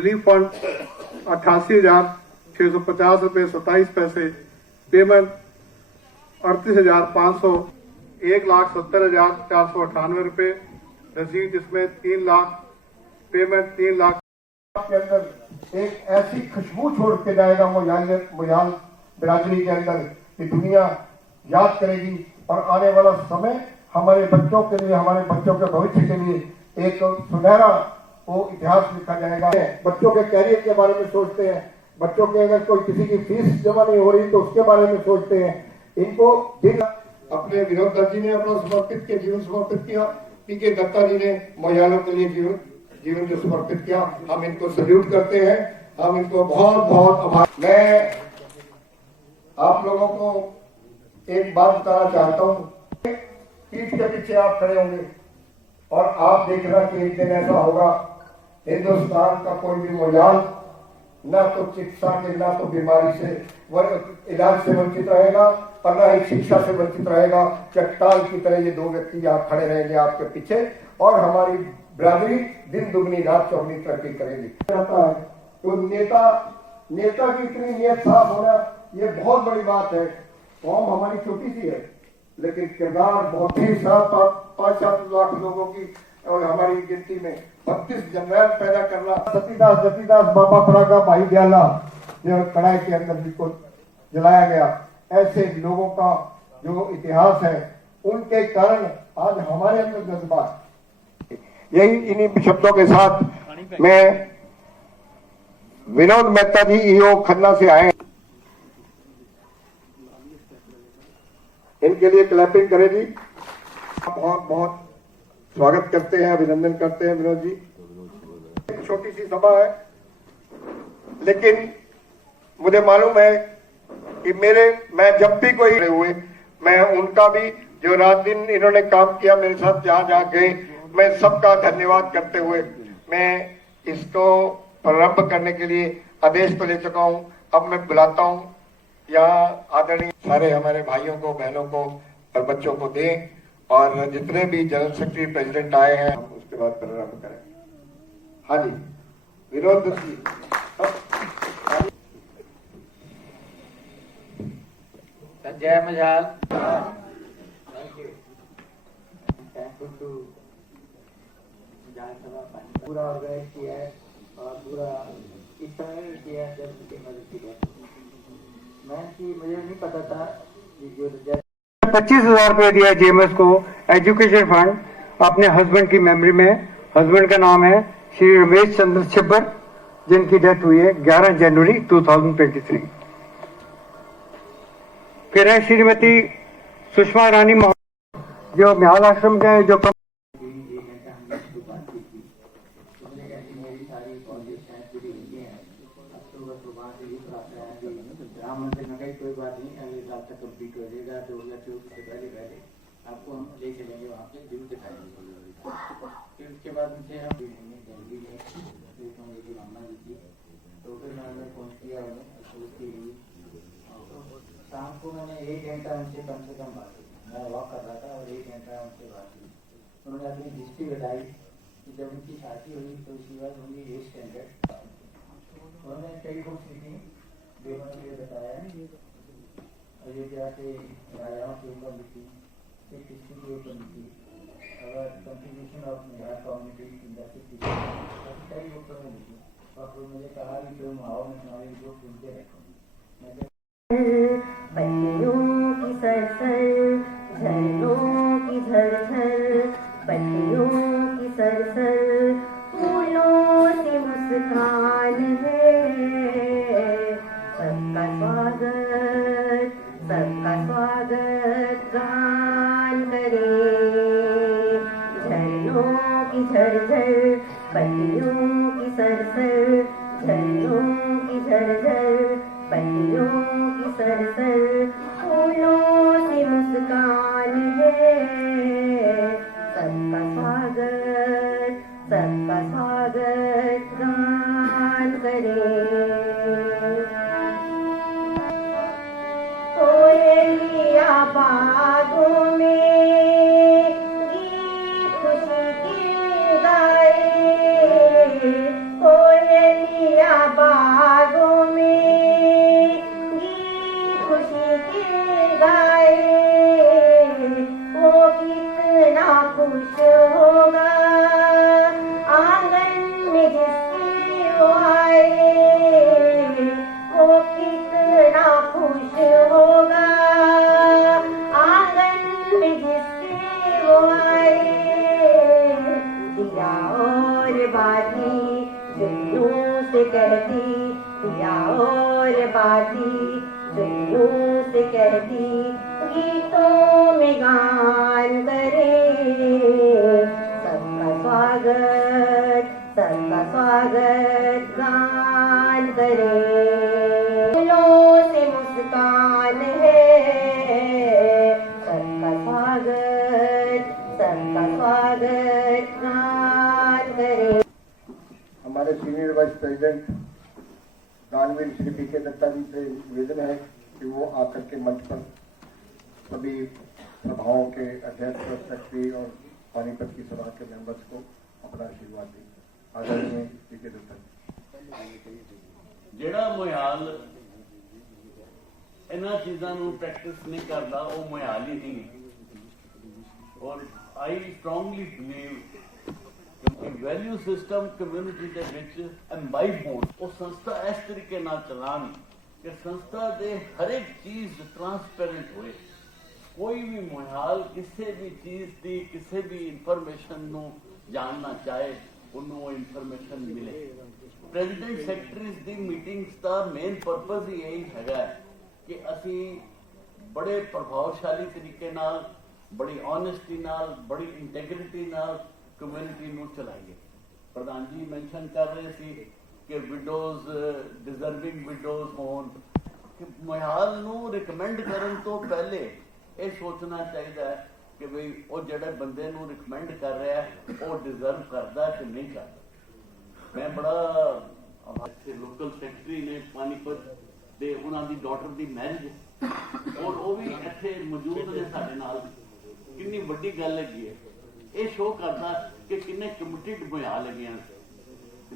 Relief fund 88,650 रुपये 27 पैसे, payment 38,500, 1,70,498 रुपये, रसीद इसमें 3 लाख, पेमेंट 3 लाख के अंदर एक ऐसी खुशबू छोड़ के जाएगा मोयाल बिरादरी के अंदर कि दुनिया याद करेगी और आने वाला समय हमारे बच्चों के लिए, हमारे बच्चों के भविष्य के लिए एक सुनहरा वो इतिहास लिखा जाएगा। बच्चों के कैरियर के बारे में सोचते हैं, बच्चों के अगर कोई किसी की फीस जमा नहीं हो रही तो उसके बारे में सोचते हैं। इनको अपने विनोद दत्त जी ने अपना जीवन समर्पित किया, पीके दत्ता जी ने मोयालों के लिए जीवन जो समर्पित किया, हम इनको सल्यूट करते हैं, हम इनको बहुत बहुत आभार। मैं आप लोगों को एक बात बताना चाहता हूँ, पीठ के पीछे आप खड़े होंगे और आप देखना कि एक दिन ऐसा होगा हिंदुस्तान का कोई भी मोयाल ना तो चिकित्सा के, ना तो बीमारी से इलाज से वंचित रहेगा और ना ही शिक्षा से वंचित रहेगा। चट्टान की तरह ये दो व्यक्ति यहाँ खड़े रहेंगे आपके पीछे और हमारी बिरादरी दिन दुगनी रात चौगनी तरक्की करेगी। तो नेता की इतनी नियत साफ होना ये बहुत बड़ी बात है। कौम हमारी छोटी सी है लेकिन किरदार बहुत ही साफ, 5-7 लाख लोगों की और हमारी गिनती में 32 जनरल पैदा करना। सतीदास बाबा परागा भाई दयाला जो कड़ाई के अंदर जिसको जलाया गया, ऐसे लोगों का जो इतिहास है उनके कारण आज हमारे अंदर जज्बा। यही इन्हीं शब्दों के साथ मैं विनोद मेहता जी ईओ खन्ना से आए, इनके लिए क्लैपिंग करें जी। बहुत बहुत स्वागत करते हैं, अभिनंदन करते हैं विनोद जी। छोटी सी सभा है लेकिन मुझे मालूम है कि मैं जब भी कोई हुए, मैं उनका भी जो रात दिन इन्होंने काम किया मेरे साथ जहां जहां गए, मैं सबका धन्यवाद करते हुए मैं इसको प्रारंभ करने के लिए आदेश तो ले चुका हूं। अब मैं बुलाता हूं यहाँ आदरणीय सारे हमारे भाइयों को, बहनों को और बच्चों को दें और जितने भी जनरल सेक्रेटरी प्रेसिडेंट आए हैं हम उसके बाद प्रारंभ करें। हाँ जी, विनोद दत्त जी। जय मजाल। पूरा ऑर्गेनाइज किया है और पूरा इस समय किया है जब मुझे मदद की है। मुझे नहीं पता था जो 25,000 रुपये दिया जेएमएस को एजुकेशन फंड अपने हस्बैंड की मेमोरी में। हस्बैंड का नाम है श्री रमेश चंद्र छिब्बर, जिनकी डेथ हुई है 11 जनवरी 2023। फिर है श्रीमती सुषमा रानी जो म्याल आश्रम के जो कोई बात नहीं, अगले साल तक कंप्लीट हो जाएगा। 2024 से पहले आपको हम ले चलेंगे वहाँ पे, जरूर दिखाएंगे। फिर उसके बाद उनसे हम दिल्ली में मामा जी की, तो फिर मैंने फोन किया उन्हें उसके लिए। शाम को मैंने 1 घंटा उनसे कम से कम बात की। मैं वॉक कर रहा था और 1 घंटा उनसे बात की। उन्होंने अपनी हिस्ट्री बताई कि जब उनकी शादी हुई तो उसके बाद उनकी 8 स्टैंडर्ड उन्होंने कई बुक्स लिखी, बेटों के लिए बताया, अयोध्या से राजाओं के ऊपर लिखी, एक हिस्ट्री के ऊपर लिखी, अगर contribution of Bihar community in the city, कई बुक में लिखी। और फिर मुझे कहा कि तुम आओ, मैं तुम्हारी बुक सुनते रखूँगी। पत्तियों की सरसर, झरनों की झरझर, पत्तियों की सरसर, फूलों से मुस्कान है। सबका स्वागत गान करे। झरनों की झरझर, पत्तियों की सरसर, झरनों की झरझर, पत्तियों की सरसर, फूलों से मुस्कान है। सबका स्वागत गान करे। कोयलिया बागों में गीत खुशी की गाए, कोयलिया जुगनू से कहती दिया और बाती, जुगनू से कहती गीतों में गान करे। सबका स्वागत गान करे। फूलों से मुस्कान है, सबका स्वागत गान करे। हमारे सीनियर वाइस प्रेसिडेंट दानवीर श्री पी के दत्ता जी से निवेदन है कि वो आकर के मंच पर सभी सभाओं के अध्यक्ष, सेक्रेटरी और पानीपत की सभा के मेंबर्स को अपना आशीर्वाद दें। आदरणीय पी के दत्ता जी। ਜਿਹੜਾ ਮੁਹਾਲ ਇਹਨਾਂ ਚੀਜ਼ਾਂ ਨੂੰ ਪ੍ਰੈਕਟਿਸ ਨਹੀਂ ਕਰਦਾ ਉਹ ਮੁਹਾਲ ਹੀ ਨਹੀਂ। ਔਰ ਆਈ ਸਟਰੋਂਗਲੀ ਬਲੀਵ ਕਿ ਵੈਲਿਊ ਸਿਸਟਮ ਕਮਿਊਨਿਟੀ ਦੇ ਵਿੱਚ ਐਮਬਾਈਬ ਹੋਣ, ਉਹ ਸੰਸਥਾ ਇਸ ਤਰੀਕੇ ਨਾਲ ਚਲਾਉਣ ਕਿ ਸੰਸਥਾ ਦੇ ਹਰ ਇੱਕ ਚੀਜ਼ ਟਰਾਂਸਪੇਰੈਂਟ ਹੋਏ। ਕੋਈ ਵੀ ਮੁਹਾਲ ਕਿਸੇ ਵੀ ਚੀਜ਼ ਦੀ ਕਿਸੇ ਵੀ ਇਨਫੋਰਮੇਸ਼ਨ ਨੂੰ ਜਾਣਨਾ ਚਾਹੇ ਉਹਨੂੰ ਉਹ ਇਨਫੋਰਮੇਸ਼ਨ ਮਿਲੇ। ਪ੍ਰੈਜ਼ੀਡੈਂਟ ਸੈਕਟਰੀਜ਼ ਦੀ ਮੀਟਿੰਗਸ ਦਾ ਮੇਨ ਪਰਪਸ ਹੀ ਇਹੀ ਹੈਗਾ ਕਿ ਅਸੀਂ ਬੜੇ ਪ੍ਰਭਾਵਸ਼ਾਲੀ ਤਰੀਕੇ ਨਾਲ, ਬੜੀ ਓਨੈਸਟੀ ਨਾਲ, ਬੜੀ ਇੰਟੈਗ੍ਰਿਟੀ ਨਾਲ ਕਮਿਊਨਿਟੀ ਨੂੰ ਚਲਾਈਏ। ਪ੍ਰਧਾਨ ਜੀ ਮੈਂਸ਼ਨ ਕਰ ਰਹੇ ਸੀ ਕਿ ਵਿਡੋਜ਼, ਡਿਜ਼ਰਵਿੰਗ ਵਿਡੋਜ਼ ਹੋਣ, ਕਿ ਮੁਹਾਲ ਨੂੰ ਰਿਕਮੈਂਡ ਕਰਨ ਤੋਂ ਪਹਿਲੇ ਇਹ ਸੋਚਣਾ ਚਾਹੀਦਾ ਹੈ ਕਿ ਬਈ ਉਹ ਜਿਹੜੇ ਬੰਦੇ ਨੂੰ ਰਿਕਮੈਂਡ ਕਰ ਰਿਹਾ ਉਹ ਡਿਜ਼ਰਵ ਕਰਦਾ ਕਿ ਨਹੀਂ ਕਰਦਾ। ਮੈਂ ਬੜਾ ਇੱਥੇ ਲੋਕਲ ਸੈਕਟਰੀ ਨੇ ਪਾਨੀਪਤ ਦੇ, ਉਹਨਾਂ ਦੀ ਡਾਟਰ ਦੀ ਮੈਰਿਜ, ਔਰ ਉਹ ਵੀ ਇੱਥੇ ਮੌਜੂਦ ਨੇ ਸਾਡੇ ਨਾਲ। ਕਿੰਨੀ ਵੱਡੀ ਗੱਲ ਹੈਗੀ ਹੈ। ਇਹ ਸ਼ੋਅ ਕਰਦਾ ਕਿ ਕਿੰਨੇ ਕਮਿਟਡ ਮੁਹਾਲ ਹੈਗੀਆਂ।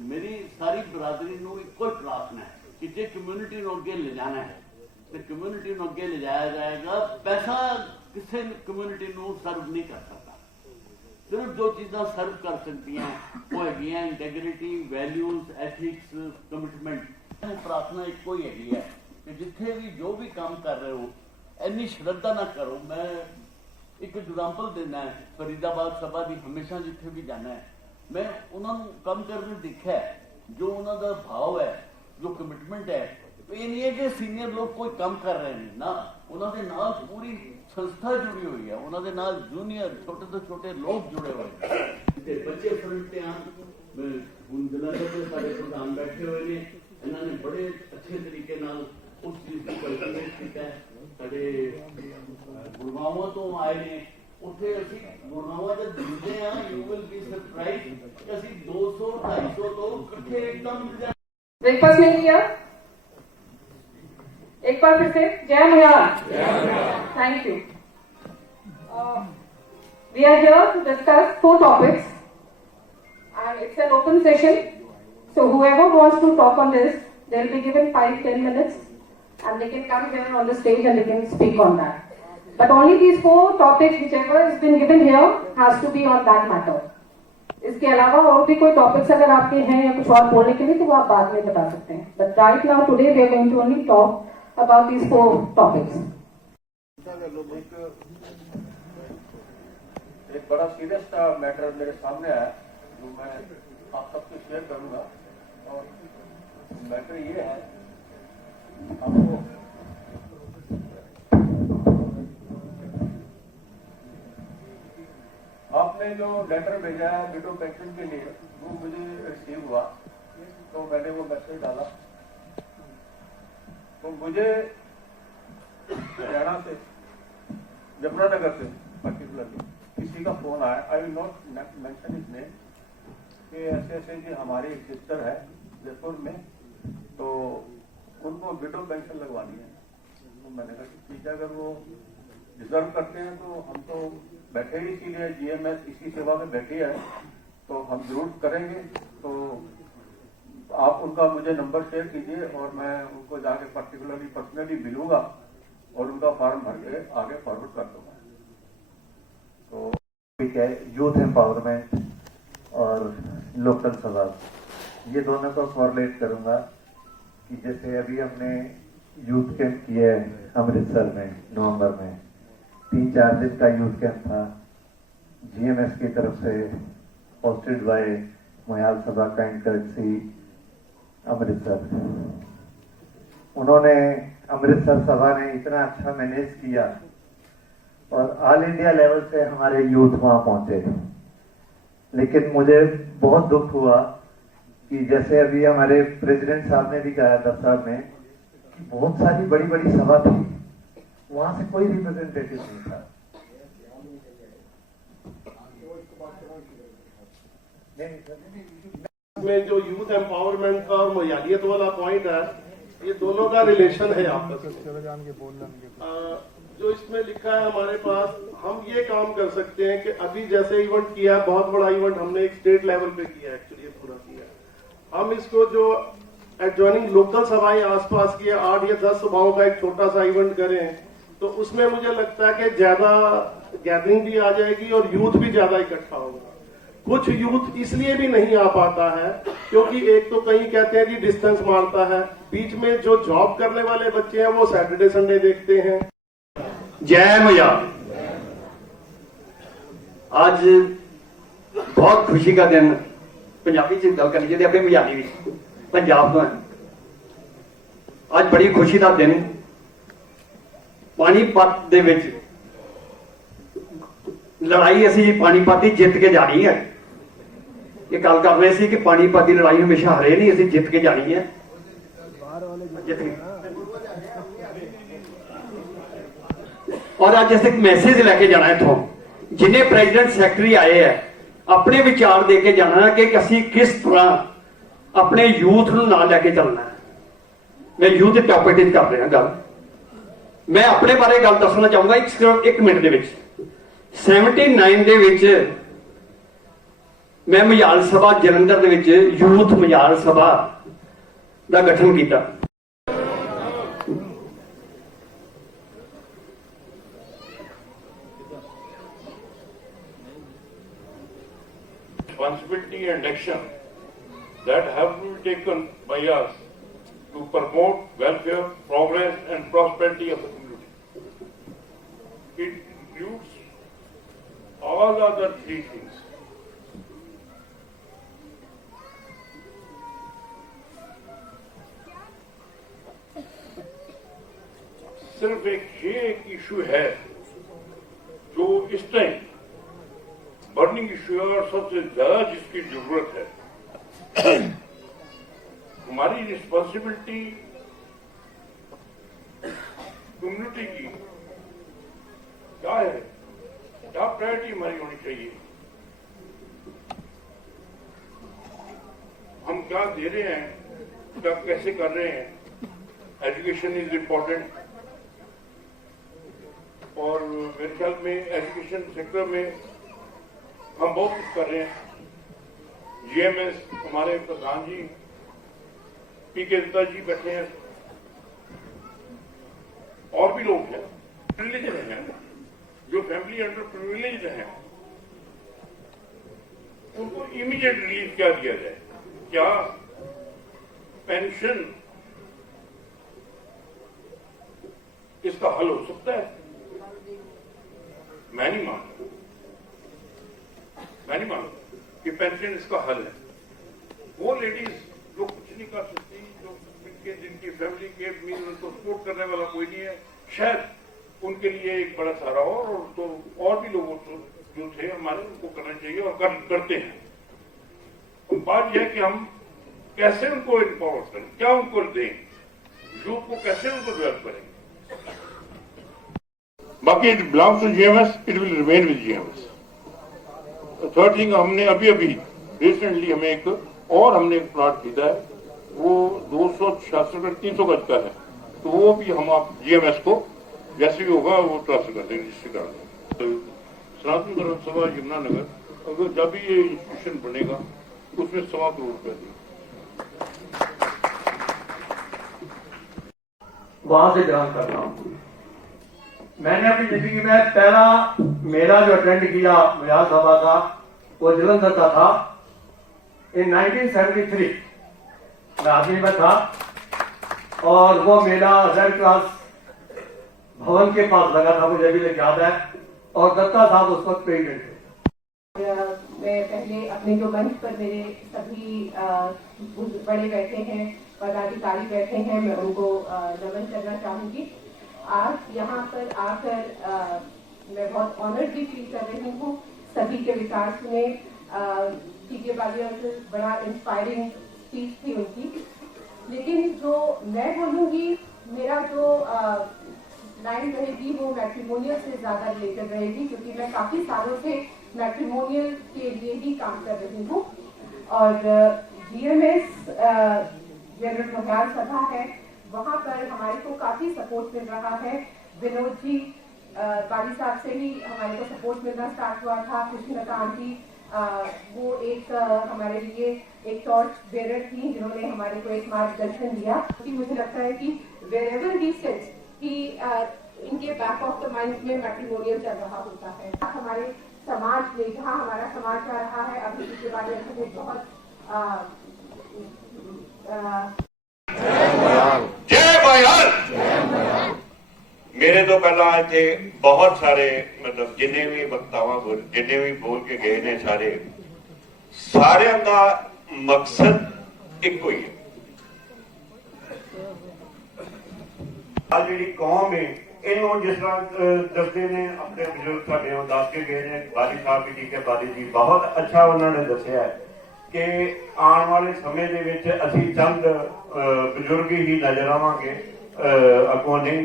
ਮੇਰੀ ਸਾਰੀ ਬਰਾਦਰੀ ਨੂੰ ਇੱਕੋ ਹੀ ਪ੍ਰਾਰਥਨਾ ਹੈ ਕਿ ਜੇ ਕਮਿਊਨਿਟੀ ਨੂੰ ਅੱਗੇ ਲਿਜਾਣਾ ਹੈ ਤੇ ਕਮਿਊਨਿਟੀ ਨੂੰ ਅੱਗੇ ਲਿਜਾਇਆ ਜਾਏਗਾ। ਪੈਸਾ ਕਿਸੇ ਕਮਿਊਨਿਟੀ ਨੂੰ ਸਰਵ ਨਹੀਂ ਕਰ ਸਕਦਾ। ਸਿਰਫ ਜੋ ਚੀਜ਼ਾਂ ਸਰਵ ਕਰ ਸਕਦੀਆਂ ਉਹ ਹੈਗੀਆਂ ਇੰਟੈਗ੍ਰਿਟੀ, ਵੈਲਿਊਜ਼, ਐਥਿਕਸ, ਕਮਿਟਮੈਂਟ। ਪ੍ਰਾਰਥਨਾ ਇੱਕੋ ਹੀ ਹੈਗੀ ਹੈ ਕਿ ਜਿੱਥੇ ਵੀ ਜੋ ਵੀ ਕੰਮ ਕਰ ਰਹੇ ਹੋ ਇੰਨੀ ਸ਼ਰਧਾ ਨਾ ਕਰੋ। ਮੈਂ ਇੱਕ ਐਗਜ਼ਾਮਪਲ ਦਿੰਦਾ ਹੈ, ਫਰੀਦਾਬਾਦ ਸਭਾ ਦੀ। ਹਮੇਸ਼ਾ ਜਿੱਥੇ ਵੀ ਜਾਣਾ ਹੈ ਮੈਂ ਉਹਨਾਂ ਨੂੰ ਕੰਮ ਕਰਦੇ ਦੇਖਿਆ, ਜੋ ਉਹਨਾਂ ਦਾ ਭਾਵ ਹੈ, ਜੋ ਕਮਿਟਮੈਂਟ ਹੈ। ਇਹ ਨਹੀਂ ਹੈ ਕਿ ਸੀਨੀਅਰ ਲੋਕ ਕੋਈ ਕੰਮ ਕਰ ਰਹੇ ਨੇ ਨਾ, ਉਹਨਾਂ ਦੇ ਨਾਲ ਪੂਰੀ ਸੰਸਥਾ ਜੁੜੀ ਹੋਈ ਹੈ, ਉਹਨਾਂ ਦੇ ਨਾਲ ਜੂਨੀਅਰ ਛੋਟੇ ਤੋਂ ਛੋਟੇ ਲੋਕ ਜੁੜੇ ਹੋਏ ਨੇ। ਬੱਚੇ ਫਰੰਟ ਤੇ ਆਣ, ਹੁਣ ਜਲੰਧਰ ਦੇ ਸਾਡੇ ਪ੍ਰਧਾਨ ਬੈਠੇ ਹੋਏ ਨੇ, ਇਹਨਾਂ ਨੇ ਬੜੇ ਅੱਛੇ ਤਰੀਕੇ ਨਾਲ ਉਸ ਚੀਜ਼ ਨੂੰ ਕਲਟੀਵੇਟ ਕੀਤਾ ਹੈ। ਸਾਡੇ ਗੁਰਗਾਵਾਂ ਤੋਂ ਆਏ ਨੇ, ਉੱਥੇ ਅਸੀਂ ਗੁਰਗਾਵਾਂ ਦੇ ਦਿੰਦੇ ਆ, ਯੂ ਵਿਲ ਬੀ ਸਰਪ੍ਰਾਈਜ਼ ਕਿ ਅਸੀਂ 200-250 ਲੋਕ ਇਕੱਠੇ एकदम ब्रेकफास्ट नहीं किया। एक बार फिर से जय मुहाल। Thank you. We are here to discuss 4 topics and it's an open session, so whoever wants to talk on this, they'll be given 5-10 minutes and they can come here on the stage and they can speak on that. But only these 4 topics, whichever has been given here, has to be on that matter. इसके अलावा और भी कोई topics अगर आपके हैं या कुछ और बोलने के लिए तो वो आप बाद में बता सकते हैं। But right now today we are going to only talk about these 4 topics. एक बड़ा सीरियस मैटर मेरे सामने आया जो मैं आप सबसे शेयर करूंगा। और मैटर ये है, आपको आपने जो लेटर भेजा है विडो पेंशन के लिए, वो मुझे रिसीव हुआ तो मैंने वो मैसेज डाला। तो मुझे हरियाणा से, यमुनानगर से पर्टिकुलरली किसी का फोन आया, I will not mention his name, कि ऐसे ऐसे कि हमारी एक सिस्टर है जयपुर में, तो उनको विडो पेंशन लगवानी है। तो मैंने कहा कि ठीक है, अगर वो डिजर्व करते हैं तो हम तो बैठे ही इसीलिए, जीएमएस इसी सेवा में बैठे है, तो हम जरूर करेंगे। तो आप उनका मुझे नंबर शेयर कीजिए और मैं उनको जाके पर्टिकुलरली पर्सनली मिलूंगा और उनका फॉर्म भर के आगे फॉरवर्ड कर दूंगा। तो ठीक है, यूथ एम्पावरमेंट और लोकल सवाल, ये दोनों को कॉरलेट करूंगा कि जैसे अभी हमने यूथ कैंप किया है अमृतसर में नवंबर में, 3-4 दिन का यूथ कैंप था। जीएमएस की तरफ से होस्टेड बाय मुहाल सभा काइंड कर्टसी अमृतसर। उन्होंने अमृतसर सभा ने इतना अच्छा मैनेज किया और ऑल इंडिया लेवल से हमारे यूथ वहां पहुंचे। लेकिन मुझे बहुत दुख हुआ कि जैसे अभी हमारे प्रेसिडेंट साहब ने भी कहा दफ्तर में, बहुत सारी बड़ी बड़ी सभा थी, वहां से कोई रिप्रेजेंटेटिव नहीं था। में जो यूथ एम्पावरमेंट का और मयालियत वाला पॉइंट है, ये दोनों का रिलेशन है आपस में। जो इसमें लिखा है हमारे पास, हम ये काम कर सकते हैं कि अभी जैसे इवेंट किया है, बहुत बड़ा इवेंट हमने एक स्टेट लेवल पे किया है, एक्चुअली पूरा किया। हम इसको जो एडजॉइनिंग लोकल सभाएं आसपास की 8 या 10 सभाओं का एक छोटा सा इवेंट करें, तो उसमें मुझे लगता है कि ज्यादा गैदरिंग भी आ जाएगी और यूथ भी ज्यादा इकट्ठा होगा। कुछ यूथ इसलिए भी नहीं आ पाता है क्योंकि एक तो कहीं कहते हैं कि डिस्टेंस मारता है, बीच में जो जॉब करने वाले बच्चे हैं वो सैटरडे संडे देखते हैं। जय मैया। आज बहुत खुशी का दिन, पंजाबी च गल करनी चाहिए अपने मजाली पंजाब तो है। आज बड़ी खुशी का दिन, पानीपत दे विच लड़ाई असी पानीपत ही जित के जानी है। ये गल कर रहे थे कि पानीपत की लड़ाई हमेशा हरे नहीं, असी जित के जानी है। और आज अस एक मैसेज लेके जाना इथों, जिन्हें प्रेजिडेंट सैकटरी आए हैं अपने विचार दे के जाना कि असी किस तरह अपने यूथ ਨੂੰ ਨਾਲ ਲੈ ਕੇ ਚੱਲਣਾ ਹੈ। मैं यूथ टॉपिक कर रहा गल, मैं अपने बारे गल दसना चाहूंगा एक मिनट ਦੇ ਵਿੱਚ। 79 ਦੇ ਵਿੱਚ मैं मजाल सभा जलंधर ਦੇ ਵਿੱਚ यूथ मजाल सभा ਦਾ गठन किया। Responsibility and action that have to be taken by us to promote welfare, progress and prosperity of the community. It includes all other three things. सिर्फ एक इशू है जो इस टाइम बर्निंग इशू है और सबसे ज्यादा जिसकी जरूरत है। हमारी रिस्पॉन्सिबिलिटी कम्युनिटी की क्या है, क्या प्रायोरिटी हमारी होनी चाहिए, हम क्या दे रहे हैं, क्या कैसे कर रहे हैं। एजुकेशन इज इम्पोर्टेंट और मेरे ख्याल में एजुकेशन सेक्टर में हम बहुत कुछ कर रहे हैं। जीएमएस हमारे प्रधान जी पीके दत्ता जी बैठे हैं और भी लोग हैं, प्रिविलेज हैं, जो फैमिली अंडर प्रिविलेज हैं, उनको इमीडिएट रिलीफ क्या दिया जाए। क्या पेंशन इसका हल हो सकता है? मैं नहीं मानता कि पेंशन इसका हल है। वो लेडीज जो कुछ नहीं कर सकती, जिनकी फैमिली के मीन उनको सपोर्ट करने वाला कोई नहीं है, शायद उनके लिए एक बड़ा सहारा हो। और तो और भी लोगों जो थे हमारे, उनको करना चाहिए और करते हैं। तो बात यह है कि हम कैसे उनको एम्पावर करें, क्या उनको दें, यूथ को कैसे उनको डेवलप करें। बाकी it belongs to GMS, it will remain with GMS. Third thing, हमने अभी रिसेंटली हमें एक प्लॉट खरीदा है, वो 266 गज का है, तो वो भी हम आप जीएमएस को जैसे भी होगा वो ट्रांसफर कर देंगे जिससे कारण। तो सनातन धर्म सभा यमुनानगर, अगर जब भी ये इंस्टीट्यूशन बनेगा उसमें 1.25 करोड़ रुपए देंगे। वहां से जान करना हूं। मैंने अपनी जिंदगी में पहला मेला जो अटेंड किया मजाल सभा का, वो जलंधर का था इन 1973। मैं आदमी में था और वो मेला रेड क्रॉस भवन के पास लगा था, मुझे भी याद है। और दत्ता साहब उस वक्त प्रेसिडेंट थे। मैं पहले अपने जो मंच पर मेरे सभी बड़े बैठे हैं, पदाधिकारी बैठे हैं, मैं उनको नमन करना चाहूंगी। आज यहाँ पर आकर मैं बहुत ऑनर्ड भी फील कर रही हूँ। सभी के विकास में टीके बालिया से बड़ा इंस्पायरिंग स्पीच थी उनकी। लेकिन जो मैं बोलूँगी, मेरा जो लाइन रहेगी वो मैट्रिमोनियल से ज़्यादा रिलेटेड रहेगी, क्योंकि मैं काफ़ी सालों से मैट्रिमोनियल के लिए ही काम कर रही हूँ। और GMS जनरल मोहयाल सभा है, वहाँ पर हमारे को काफ़ी सपोर्ट मिल रहा है। विनोद जी बाली साहब से ही हमारे को सपोर्ट मिलना स्टार्ट हुआ था। खुशलता आंटी वो एक हमारे लिए एक टॉर्च बेरर थी, जिन्होंने हमारे को एक मार्गदर्शन दिया। कि मुझे लगता है कि वेरेवर ही सिट्स कि इनके बैक ऑफ द माइंड में मैट्रिमोनियल चल रहा होता है। हमारे समाज में जहाँ हमारा समाज जा रहा है, अभी इसके बारे में बहुत जय बयान। मेरे तो पहला इतने बहुत सारे मतलब जिन्हें भी वक्तावां जिन्हें भी बोल के गए ने सारे का मकसद एक ही है। जी कौम है इनू जिस तरह दसते ने अपने बजुर्ग साढ़े दस के गए ने, बाली साहब भी ठीक है, बाली जी बहुत अच्छा उन्होंने दसिया है कि आने वाले समय दे विच असीं चंद बजुर्ग ही नजर आवांगे, अगों नहीं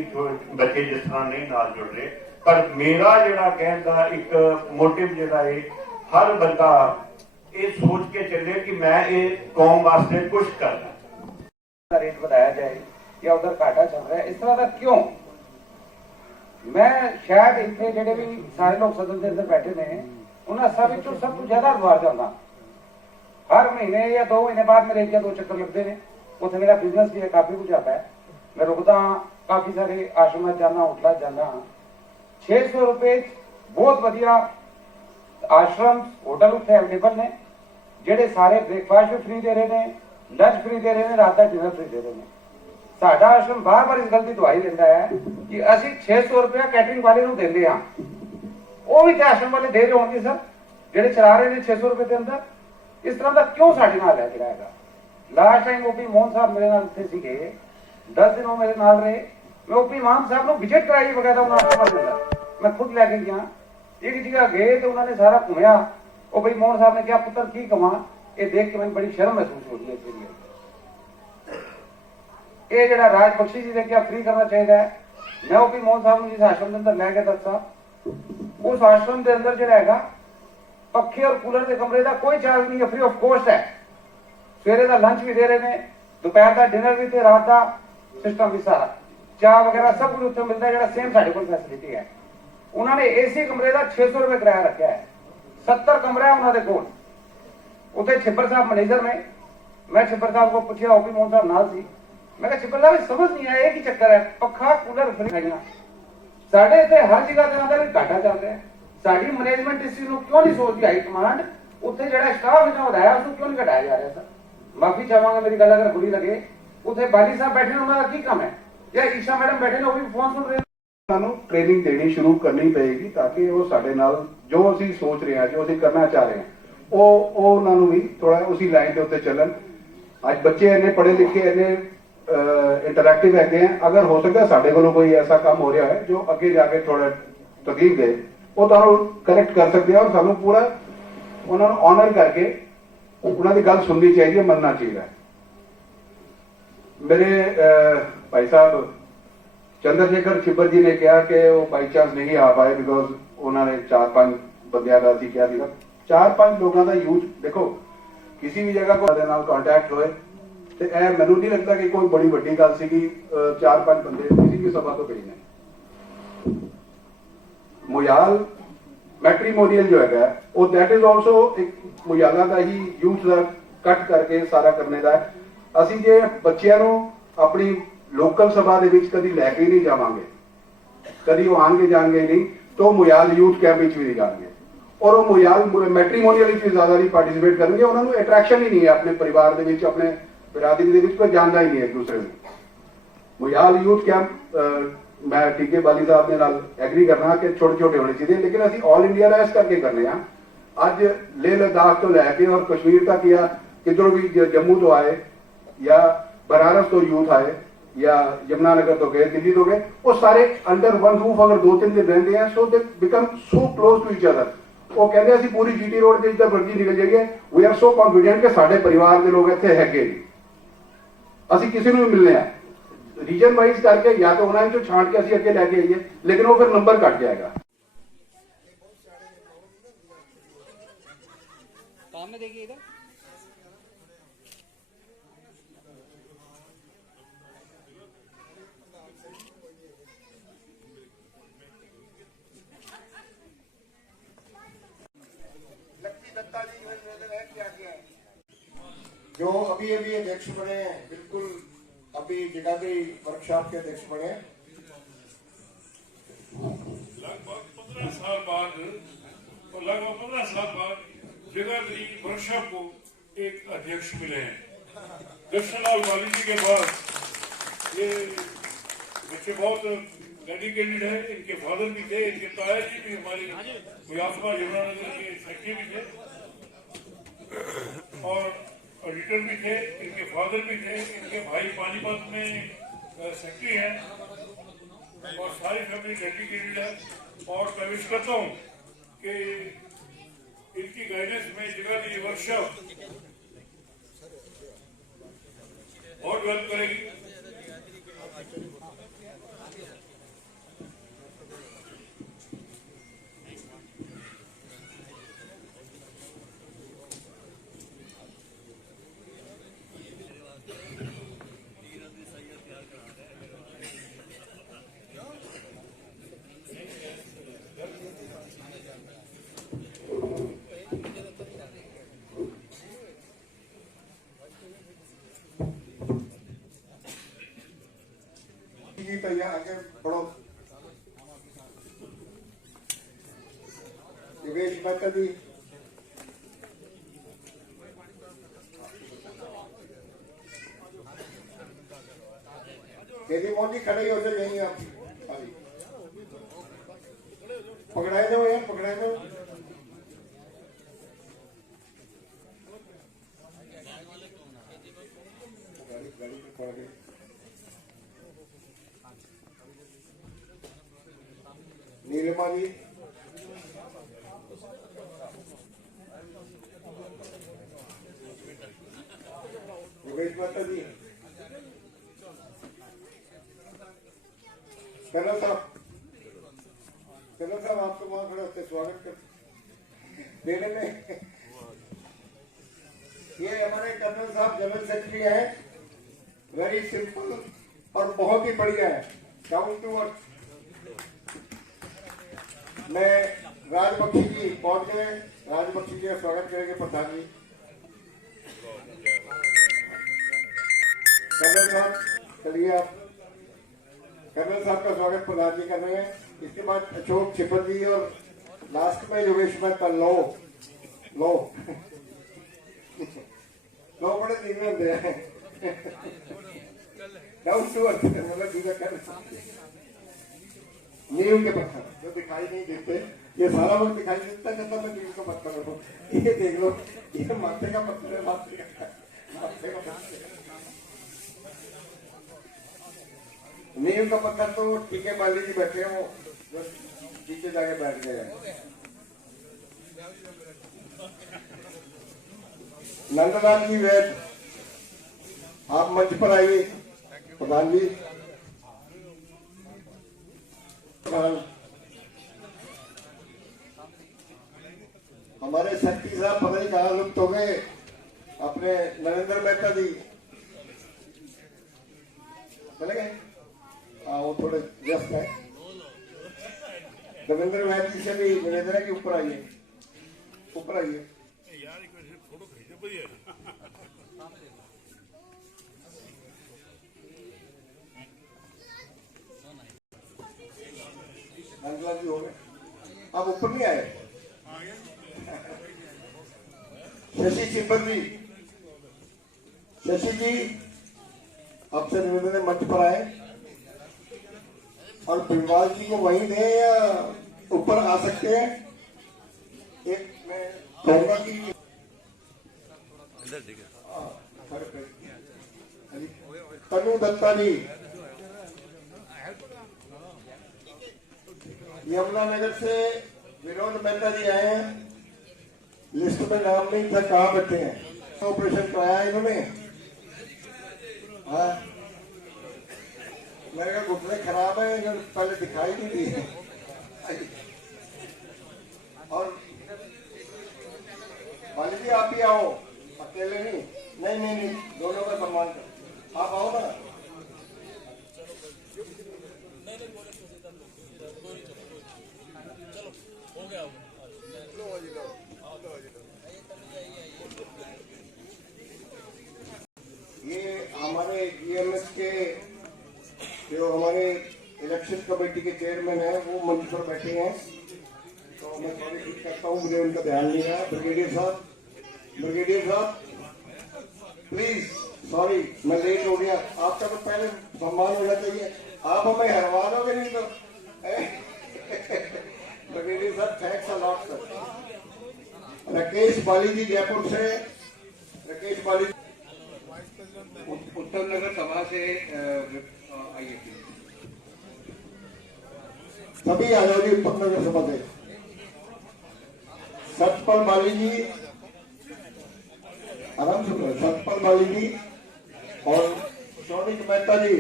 बच्चे जिस तरह नहीं नाल जुड़ रहे। पर मेरा जिहड़ा कहण दा एक मोटिव जिहड़ा है, हर बंदा ये सोच के चले कि मैं ये कौम वास्ते कुछ करना। रेट बढ़ाया जाए या उधर घाटा चल रहा है, इस तरह का क्यों? मैं शायद इतने जेडे भी सारे लोग सदन के अंदर बैठे ने, उन्हें सब कुछ ज्यादा अखबार जाता। हर महीने या 2 महीने बाद मेरे 1 या 2 चक्कर लगते हैं। उत्थे मेरा बिजनेस भी है, काफी कुछ आता है। मैं रुकता हाँ, काफी सारे आश्रम जाना, होटल जाना। 600 रुपए बहुत वधिया आश्रम होटल उत्थे अवेलेबल ने, जेडे सारे ब्रेकफास्ट भी फ्री दे रहे हैं, लंच फ्री दे रहे हैं, रात का डिनर फ्री दे रहे हैं। साडा आश्रम बार बार इस गलती दवाई देता है कि असी 600 रुपया कैटरिंग वाले को देंगे हाँ, वो भी आश्रम वाले दे रहे होंगे सर, जेडे चला रहे हैं 600 रुपए के अंदर। इस तरह का क्यों साढ़े नाल है जिहड़ा? लास्ट टाइम ओपी मोहन साहब मेरे नाल उत्थे सीगे, 10 दिन वो मेरे नाल रहे। मैं ओपी मान साहब को विजिट कराई वगैरह मैं खुद लैके गया। एक जगह गए तो उन्होंने सारा घूमया। ओपी मोहन साहब ने कहा पुत्र की कमा, ये देख के मैंने बड़ी शर्म महसूस हो रही है इसके लिए। ये जरा राज बख्शी जी ने क्या फ्री करना चाहिए। मैं ओपी मोहन साहब जिस आश्रम के अंदर लैके दसा, उस आश्रम के अंदर जो है पखे और कूलर के कमरे का कोई चार्ज नहीं है, फ्री ऑफ कॉस्ट है। सवेरे का लंच भी दे रहे हैं, दोपहर का डिनर भी, रात का सिस्टम भी सारा, चाह वगैरह सब कुछ उत्थे मिलता है, जो सेम साढ़े को फैसिलिटी है। उन्होंने एसी कमरे का 600 रुपए किराया रखा है। 70 कमरा है उन्होंने कोल। उत्थे छिब्बर साहब मैनेजर ने। मैं छिब्बर साहब को पूछा, ओपी मोहन साहब नाल सी, मैं कहा छिब्बर साहब समझ नहीं आया कि चक्कर है, पखा कूलर फ्री है। साढ़े इतने हर जगह के अंदर घाटा चल रहा है। साड़ी मैनेजमेंट इस चीज को क्यों नहीं सोचती? हाई कमांड उत्थे जड़ा स्टाफ इतना होता उसको क्यों नहीं घटाया जा रहा सर? माफी चाहूंगा मेरी गल अगर बुरी लगे। उत्थे बाली साहब बैठे उन्होंने की काम है, या ईशा मैडम बैठे वो भी फोन सुन रहे हैं। ਸਾਨੂੰ ट्रेनिंग देनी शुरू करनी पड़ेगी ताकि वो साडे नाल जो ਅਸੀਂ सोच रहे हैं, जो ਅਸੀਂ करना चाह रहे हैं, ਉਹ ਉਹਨਾਂ ਨੂੰ ਵੀ ਥੋੜਾ ਉਸੇ ਲਾਈਨ ਦੇ ਉੱਤੇ ਚੱਲਣ। ਅੱਜ ਬੱਚੇ ਇੰਨੇ ਪੜ੍ਹੇ ਲਿਖੇ, ਇੰਨੇ ਇੰਟਰੈਕਟਿਵ ਹੈਗੇ हैं। अगर हो सकता ਸਾਡੇ ਕੋਲੋਂ कोई ऐसा काम हो रहा है जो ਅੱਗੇ ਜਾ ਕੇ थोड़ा तकलीफ दे, ਉਹ ਤੁਹਾਨੂੰ करेक्ट कर सकते हैं। और ਸਾਨੂੰ पूरा ਉਹਨਾਂ ਨੂੰ ऑनर करके ਉਹਨਾਂ ਦੀ ਗੱਲ सुननी चाहिए, मनना चाहिए। मेरे भाई साहब चंद्रशेखर छिब्बर जी ने कहा कि वो बाई चांस नहीं आ पाए बिकॉज उन्होंने 4-5 बंदियां का क्या दिया। 4-5 लोगों का यूथ देखो, किसी भी जगह को कॉन्टैक्ट होए तो मैनू नहीं लगता कि कोई बड़ी वड्डी गल सी कि 4-5 बंदे किसी भी सभा तो भेजने। मुयाल मैट्रीमोनियल जो है वो दैट इज ऑल्सो एक मुयाला का ही यूथ का कट करके सारा करने का है। ਅਸੀਂ ਜੇ ਬੱਚਿਆਂ ਨੂੰ ਆਪਣੀ ਲੋਕਲ ਸਭਾ ਦੇ ਵਿੱਚ ਕਦੀ ਲੈ ਕੇ ਨਹੀਂ ਜਾਵਾਂਗੇ, ਕਦੀ ਉਹ ਆਣਗੇ ਜਾਣਗੇ ਨਹੀਂ, तो ਮੁयाल ਯੂਥ ਕੈਂਪ ਵਿੱਚ ਵੀ ਨਹੀਂ ਜਾਣਗੇ। ਔਰ ਉਹ ਮੁयाल ਮੈਟਰੀਮੋਨੀਅਲ ਵਿੱਚ ਵੀ ਜ਼ਿਆਦਾ ਨਹੀਂ ਪਾਰਟਿਸਿਪੇਟ ਕਰਨਗੇ। ਉਹਨਾਂ ਨੂੰ ਅਟਰੈਕਸ਼ਨ ਹੀ ਨਹੀਂ ਹੈ ਆਪਣੇ ਪਰਿਵਾਰ ਦੇ ਵਿੱਚ, ਆਪਣੇ ਬਰਾਦਰੀ ਦੇ ਵਿੱਚ ਕੋਈ ਜਾਣਦਾ ਹੀ ਨਹੀਂ ਹੈ ਇੱਕ ਦੂਸਰੇ ਨੂੰ। ਮੁयाल ਯੂਥ ਕੈਂਪ मैं टीके बाली साहब ने नाल एग्री करना कि छोटे छोटे होने चाहिए, लेकिन असं ऑल इंडिया इस करके करने। अज लेह लद्दाख तो लैके और कश्मीर तक या किधरों भी जम्मू तो आए या बनारस तो यूथ आए या यमुनानगर तो गए, दिल्ली तो गए, वो सारे अंडर वन रूफ अगर 2-3 दिन रहते हैं, so they become so close to each other. वो कहते हैं पूरी जीटी रोड से जिधर मर्जी निकल जाइए, वी आर सो कॉन्फिडेंट कि साढ़े परिवार के लोग इतने है असं किसी भी मिलने हैं रीजन वाइज करके, या तो उन्होंने जो छांट के असं अगे लैके आइए, लेकिन वो फिर नंबर कट जाएगा। सामने देखिए इधर जो अभी अभी अध्यक्ष बने हैं, बिल्कुल अभी जगाधरी वर्कशॉप के अध्यक्ष बने हैं, लगभग 15 साल बाद जगाधरी वर्कशॉप को एक अध्यक्ष मिले हैं। कृष्णलाल वाली जी के बाद ये बच्चे बहुत डेडिकेटेड है। इनके फादर भी थे, इनके ताया जी भी हमारी मुयाफा यमुनानगर के सेक्रेटरी भी थे और ऑडिटर भी थे। इनके फादर भी थे, इनके भाई पानीपत में सेक्रेटरी हैं और सारी फैमिली डेडिकेटेड है। और मैं विश करता हूँ कि इनकी गाइडेंस में जगाधरी वर्कशॉप बहुत हेल्प करेगी। आगे बढ़ो। योगेश मेहता जी, केदी मोहन जी खड़े ही हो जाए, यहीं आप पकड़ाए दो यार, पकड़ाए दो। गाड़ी पे पड़ गए। नीलिमा जी, योगेश मेहता जी, कर्नल साहब आपको वहां खड़े होते स्वागत कर देने में। ये हमारे कर्नल साहब जनरल सेक्रेटरी हैं, वेरी सिंपल और बहुत ही बढ़िया है, डाउन टू अर्थ। मैं राजबख्शी जी पहुंच गए, राजबख्शी जी का स्वागत करेंगे प्रधान जी। कर्नल साहब चलिए, आप कर्नल साहब का स्वागत प्रधान जी कर रहे हैं। इसके बाद अशोक छिपर जी और लास्ट में योगेश मेहता। लो बड़े धीमे होते हैं, डाउन टू अर्थ, मतलब ठीक है। नींव के पत्थर जो दिखाई नहीं देते, ये सारा वक्त दिखाई देता है मैं नींव का पत्थर हूँ। ये देख लो, ये माथे का पत्थर है, माथे का पत्थर। नींव का पत्थर तो ठीक है, माली जी बैठे हैं, वो नीचे जाके बैठ गए हैं। नंदलाल जी वैद, आप मंच पर आइए प्रधान जी। हमारे शक्ति साहब पता नहीं कहाँ लुप्त हो गए, अपने नरेंद्र मेहता जी चले गए। हाँ, वो थोड़े व्यस्त है। नरेंद्र मेहता जी से भी निवेदन है कि ऊपर आइए, ऊपर आइए। नंदलाल जी हो गए, आप ऊपर नहीं आए। शशि छिब्बर जी, शशि जी आपसे निवेदन है मंच पर आए और बिलवाल जी को वहीं दें या ऊपर आ सकते हैं। एक मैं कहूंगा कि तनु दत्ता जी, यमुनानगर से विनोद मेहता जी आए हैं, लिस्ट में नाम नहीं था, कहाँ बैठे हैं? ऑपरेशन कराया इन्होंने। हाँ, मेरे का घुटने खराब है, इन्होंने पहले दिखाई नहीं दी। और वाली जी आप भी आओ, अकेले नहीं, नहीं नहीं नहीं, दोनों का सम्मान कर, आप आओ ना। ये हमारे GMS के जो हमारे इलेक्शन कमेटी के चेयरमैन है, वो मंच पर बैठे हैं, तो मैं सॉरी करता हूँ, मुझे उनका ध्यान नहीं है। ब्रिगेडियर साहब प्लीज, सॉरी मैं लेट हो गया, आपका तो पहले सम्मान होना चाहिए, आप हमें हरवा दोगे नहीं तो। ब्रिगेडियर साहब thanks a lot sir. Rakesh Bali ji Jaipur से, राकेश बाली उत्तर नगर सभा से आइए सभी आ जाओ जी, उत्तर नगर सभा से। सतपाल बाली जी, आराम से, सतपाल बाली जी और शौनिक मेहता जी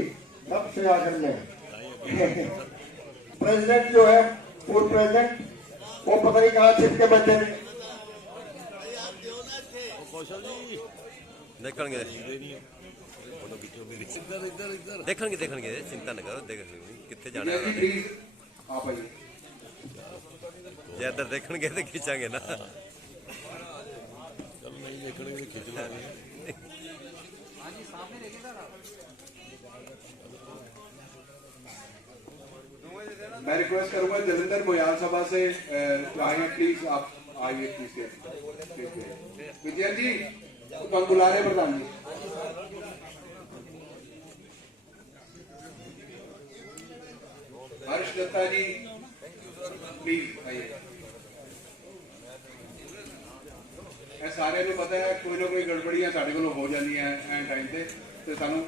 सबसे आखिर में। प्रेसिडेंट जो है, पूर्व प्रेसिडेंट, वो पता नहीं कहाँ छिप के बैठे हैं। देखणगे चिंता न करो, कितने जाना है आप आइए। जे इधर देखणगे तो खींचांगे ना। मैं रिक्वेस्ट करूंगा जलंधर मोयाल सभा से आइए प्लीज, आप आइए प्लीज। विजय जी तुम बुला रहे प्रधान जी। हर्ष दत्ता जी प्लीज आइए। सारे को पता है कोई ना कोई गड़बड़ियां साढ़े को हो जाती है टाइम से, तो सानू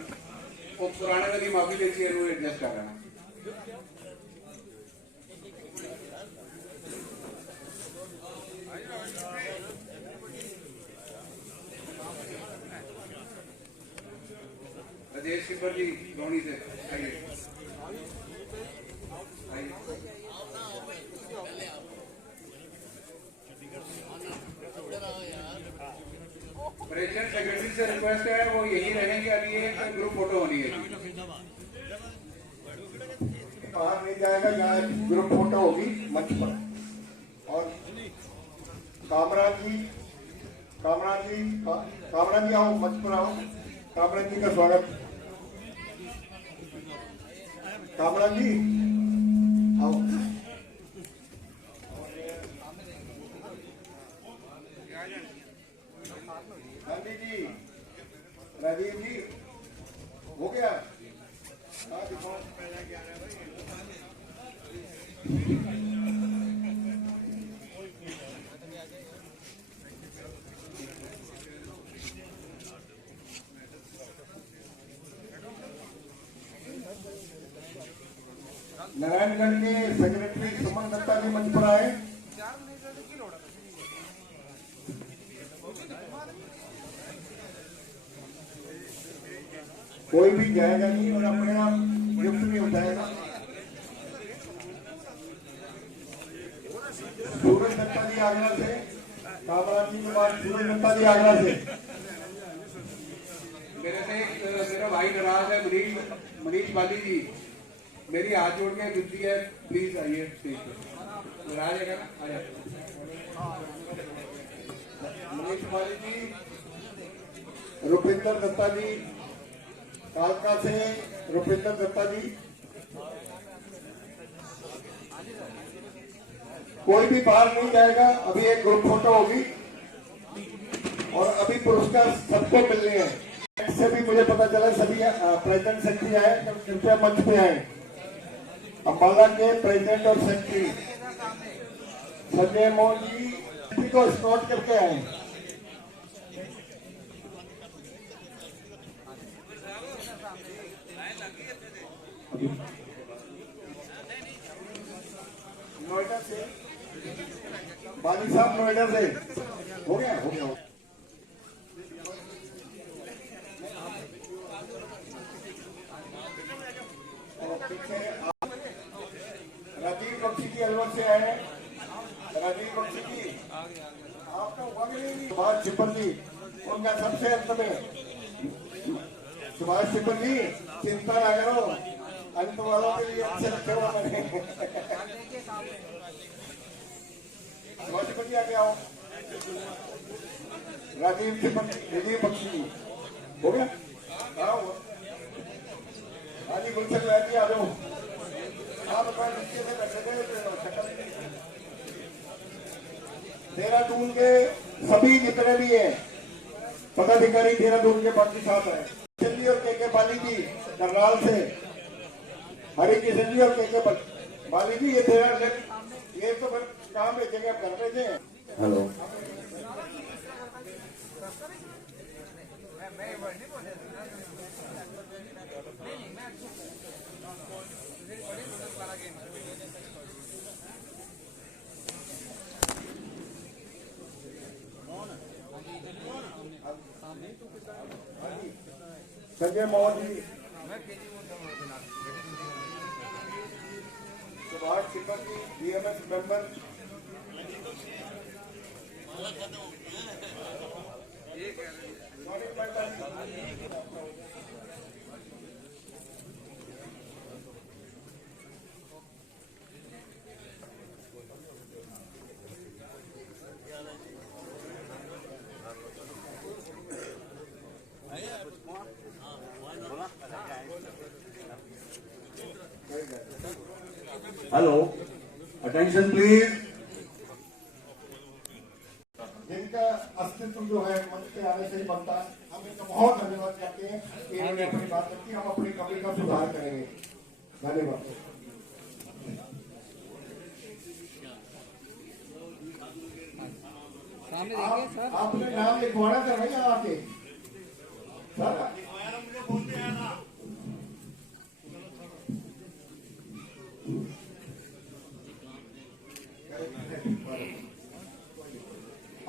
वो पुराने की माफी लेके एडजस्ट कर रहे हैं। राजेश सिब्बर जी धोनी से आइए। प्रेसिडेंट सेक्रेटरी से रिक्वेस्ट है वो यही रहेंगे, अभी एक ग्रुप फोटो होनी है। बाहर नहीं जाएगा, जहाँ ग्रुप फोटो होगी मंच पर। और कामराज जी आओ, मंच पर आओ। कामराज जी का स्वागत। कामराज जी आओ। गांधी जी, राजीव जी, हो गया? नारायणगढ़ के सेक्रेटरी सुमन दत्ता जी मंच पर आए। कोई भी जाएगा नहीं और अपने आप गिफ्ट नहीं उठाएगा। सूरज दत्ता जी आगरा से, कामराज जी के बाद सूरज दत्ता जी आगरा से। मेरे से मेरा भाई नाराज है, मनीष बाली जी, मेरी हाथ जोड़ के विनती है, प्लीज आइए स्टेज पे। नाराज है ना, आ जाए। मनीष बाली जी, रुपिंदर दत्ता जी, कालका से रुपिंदर दत्ता जी। कोई भी बाहर नहीं जाएगा, अभी एक ग्रुप फोटो होगी और अभी पुरस्कार सबको मिलने हैं। इससे भी मुझे पता चला सभी प्रेसिडेंट सेक्रेटरी आए, तो कृपया मंच पे आए। अम्बाला के प्रेसिडेंट और सेक्रेटरी संजय मोहन जी को स्कॉट करके आए। नोएडा से बाली साहब, नोएडा से हो गया, हो गया। राजीव बख्शी जी अलवर से आए हैं। राजीव बख्शी जी आपका सुभाष छिपर जी, उनका सबसे अंत में। सुभाष छिपर जी चिंता ना करो, अंत वालों के लिए अच्छे रखे हुआ मैंने। सुभाष छिपर जी आगे आओ। राजीव छिपर, राजीव बख्शी जी हो गया। आओ हाजी गुलशन वैद जी आ जाओ। आप अपना नीचे से बैठे थे। देहरादून के सभी जितने भी हैं पदाधिकारी देहरादून के बाकी साथ हैं। किशन जी और के बाली जी करनाल से, हरि किशन जी और के बाली जी, ये ये तो काम भेजेंगे, आप घर भेजे हैं। Hello, Sanjay Mohan ji, Subhash Chhipar ji, DMS member, hello, attention please. जिनका अस्तित्व जो है मंच पे आने से ही बनता है, हम इनका बहुत धन्यवाद करते हैं कि इन्होंने अपनी बात रखी। हम अपनी कमी का सुधार करेंगे। धन्यवाद। आपने नाम लिखवाना था भैया आके सर।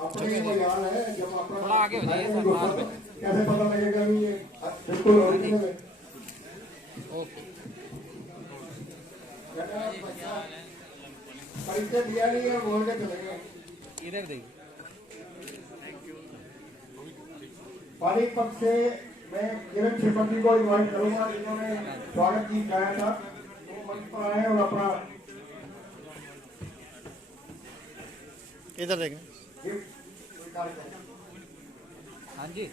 अपने बयान है, जब अपना आगे हो जाइए सर, कैसे पता लगेगा कि ये बिल्कुल ओरिजिनल है। परिचय दिया नहीं है, बोल के चले गए। इधर देखिए। पानी पक्ष से मैं किरण त्रिपाठी को इन्वाइट करूंगा, जिन्होंने स्वागत गीत गाया था। वो मंच पर आए और अपना इधर देखें। हाँ जी,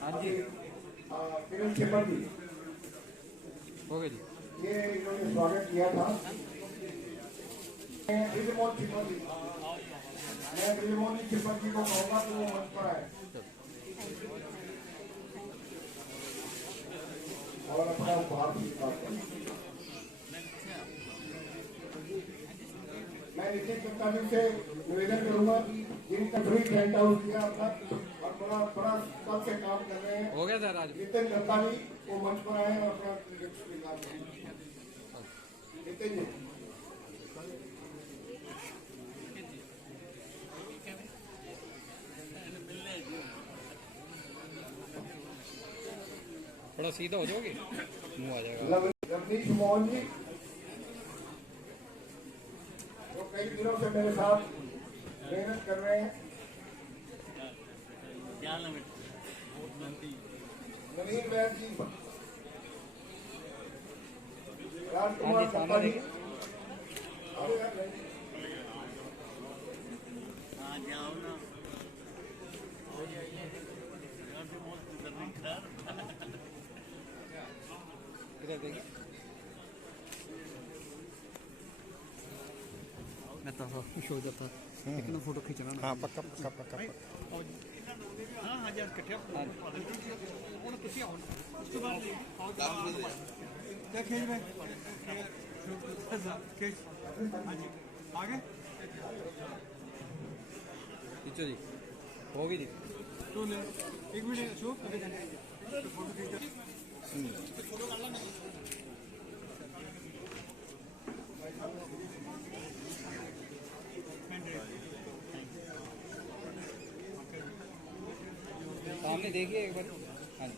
हाँ जी, किरण त्रिपाठी हो गया जी। ये इन्होंने स्वागत किया था। ब्रिजमोहन त्रिपाठी, मैं ब्रिजमोहन त्रिपाठी को कहूँगा कि वो मंच पर आए और अपना उपहार स्वीकार करें। मैं नितिन दत्ता जी से निवेदन करूंगा, जिनका फ्री टेंट हाउस किया अपना और बड़ा कल से काम कर रहे हैं। हो गया सर आज। नितिन दत्ता जी वो मंच पर आए और अपना गिफ्ट स्वीकार करें। नितिन जी, थोड़ा सीधा हो जाओगे, मुंह आ जाएगा। रवनीश मोहन जी, वो कई दिनों से मेरे साथ मेहनत कर रहे हैं। नवीन वैद जी, राजकुमार दत्ता जी, मैं तो खुश हो जाता लेकिन फोटो खींचना। हाँ पक्का पक्का पक्का हाँ हाँ जी इकट्ठे आगे खींचो जी, होगी जी। तो ले एक मिनट शो आगे जाने फोटो खींच सामने देखिए एक बार। हाँ जी।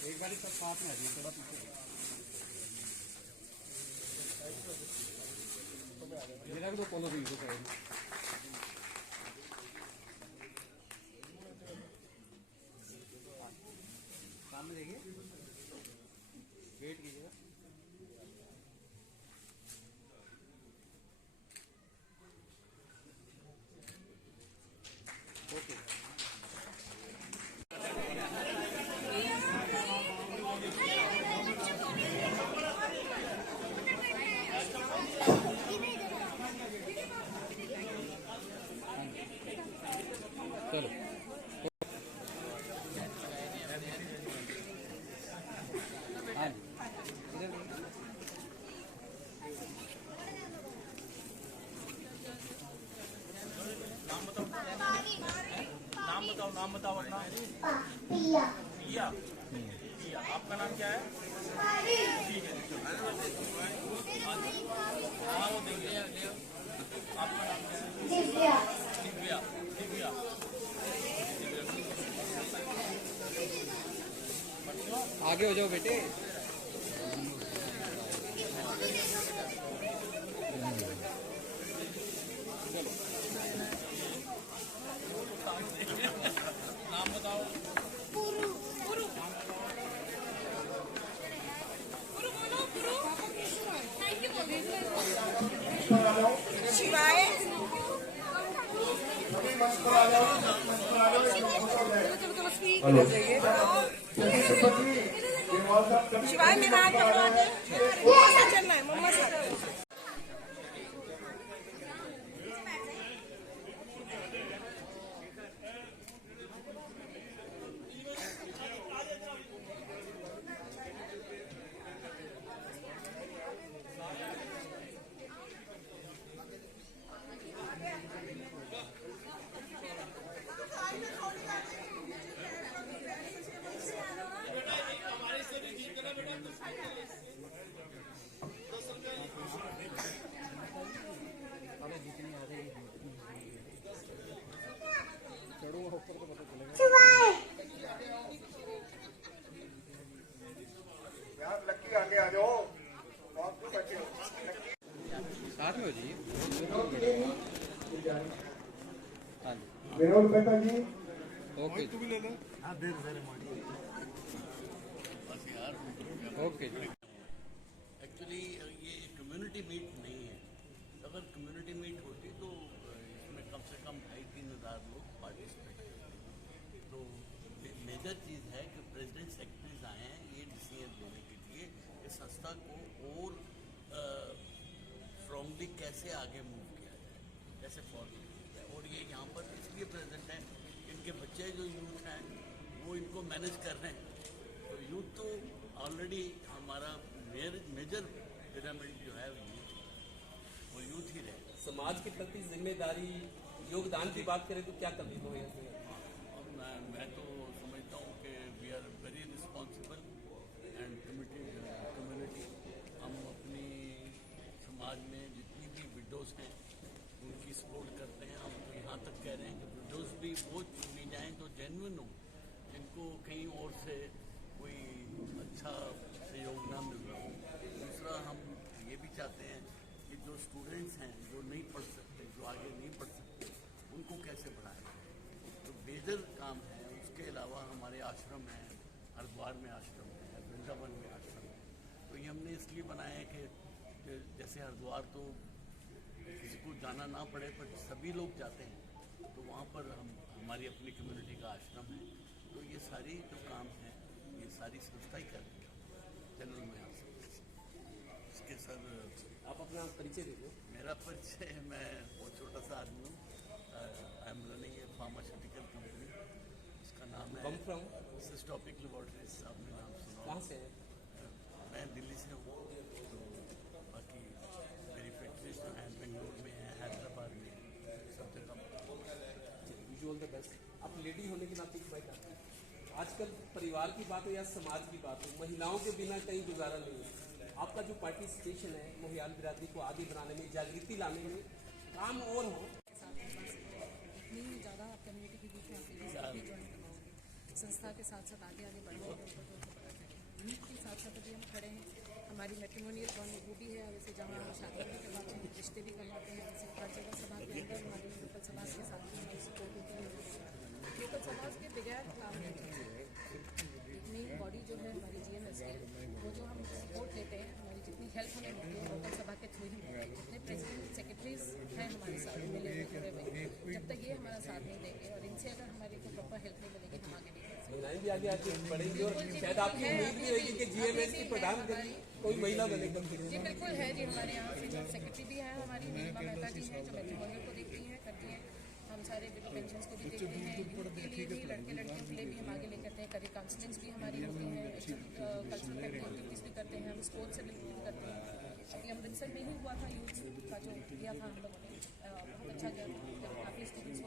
एक बार सब साथ में आ जाइए, थोड़ा पीछे ये रख दो पोलो भी इधर साइड में। सामने देखिए, वेट कीजिएगा। ओके चलो हाँ इधर नाम बताओ अपना। पिया। पिया, पिया। आपका नाम क्या है? ठीक है, हाँ वो देंगे। आपका नाम क्या है? दिव्या। दिव्या, दिव्या। आगे हो जाओ बेटे। नाम बताओ। शिवाय शिवाय मेरा हाथ पकड़ो आगे। चलना है मम्मा से। लक्की आगे आ जाओ, बहुत दूर बैठे हो। साथ में हो जाइए। हाँ जी विनोद मेहता जी। ओके तू भी ले ले। हाँ दे दे। ओके एक्चुअली ये कम्युनिटी मीट नहीं है। अगर कम्युनिटी मीट होती तो इसमें कम से कम 2,500-3,000 लोग पार्टिसिपेट करते। तो मेजर चीज़ है कि प्रेसिडेंट सेक्रेटरीज आए हैं ये डिसीजन लेने के लिए कि संस्था को और स्ट्रॉन्गली कैसे आगे मूव किया जाए, कैसे फॉलो किया जाए। और ये यहाँ पर इसलिए प्रेजेंट है, इनके बच्चे जो यूथ हैं वो इनको मैनेज कर रहे हैं। तो यूथ तो ऑलरेडी हमारा मेजर पिरामिड जो है वो यूथ ही रहे। समाज के प्रति जिम्मेदारी योगदान की बात करें तो क्या कमी हो है इसमें? मैं तो समझता हूँ कि we are very responsible and community. हम अपनी समाज में जितनी भी विडोज़ हैं उनकी सपोर्ट करते हैं। हम तो यहाँ तक कह रहे हैं कि विडोज़ भी वो चुनी जाएँ जो जेन्युइन हो, जिनको कहीं और से कोई अच्छा सहयोग ना मिल रहा हो। दूसरा हम ये भी चाहते हैं कि जो स्टूडेंट्स हैं जो नहीं पढ़ सकते, जो आगे नहीं बढ़ सकते, उनको कैसे बढ़ाएं, तो मेजर काम है। उसके अलावा हमारे आश्रम हैं, हरिद्वार में आश्रम है, वृंदावन में आश्रम है। तो ये हमने इसलिए बनाया है कि जैसे हरिद्वार तो किसी को जाना ना पड़े पर सभी लोग जाते हैं, तो वहाँ पर हमारी अपनी कम्युनिटी का आश्रम है। तो ये सारी जो काम है ये सारी संस्था ही कर रही है जनरल में। इसके सर आप अपना परिचय दे दो। मेरा परिचय, मैं बहुत छोटा सा आदमी हूँ। I am running A pharmaceutical company, उसका नाम है सिस्टोपिक लेबोरेटरीज। आपने नाम सुना? कहाँ से है? मैं दिल्ली से हूँ। तो बाकी मेरी फैक्ट्रीज जो हैं बेंगलुरु में है, हैदराबाद में, सब जगह। Wish you all the best. आप लेडी होने के नाते एक बात आती है, आजकल परिवार की बात हो या समाज की बात हो, महिलाओं के बिना कहीं गुजारा नहीं है। आपका जो पार्टिसिपेशन है मोहियाल बिरादरी को आगे बनाने में, जागृति लाने में, काम और हो इतनी ज़्यादा कम्युनिटी के बीच में आप ज्वाइन करवाओगे, संस्था के साथ साथ आगे आगे बढ़ने यूथ के साथ साथ अभी हम खड़े हैं। हमारी मैट्रिमोनियल बॉन्ड वो भी है, वैसे जहाँ हम शादी भी करवाते हैं, रिश्ते भी करवाते हैं, वैसे हर जगह समाज के अंदर हमारी लोकल समाज के साथ में हमारी सपोर्ट होती है। लोकल समाज के बगैर काम नहीं है। इतनी बॉडी जो है हमारी GMS की, वो जो हम सपोर्ट देते हैं, हमारी जितनी हेल्प हमें होती है लोकल सभा के थ्रू ही होती है। जितने प्रेसिडेंट सेक्रेटरीज हैं हमारे साथ मिले हुए हुए, जब तक ये हमारा साथ नहीं देंगे और इनसे अगर हमारे को प्रॉपर हेल्प नहीं मिलेगी हम आगे नहीं बढ़ सकते। महिलाएं भी आगे आगे बढ़ेंगी और शायद आपकी उम्मीद भी रहेगी कि GMS की प्रधान कोई महिला बनेगी। जी बिल्कुल है जी, हमारे यहाँ से जो सेक्रेटरी भी है हमारी नीलिमा मेहता जी हैं, जो मैट्रिमोनियल को देखती हैं, करती हैं। हम सारे विडो पेंशन को भी देखते हैं, यूथ के लिए भी, लड़के लड़कियों के लिए भी हम आगे लेकर आते हैं। करियर काउंसलिंग्स भी हमारी होती हैं, कल्चरल एक्टिविटीज़ भी करते हैं, हम स्पोर्ट्स से रिलेटेड भी करते हैं। अभी अमृतसर में ही हुआ था यूथ का जो किया था हम लोगों ने, बहुत अच्छा गया था, काफ़ी स्टूडेंट्स को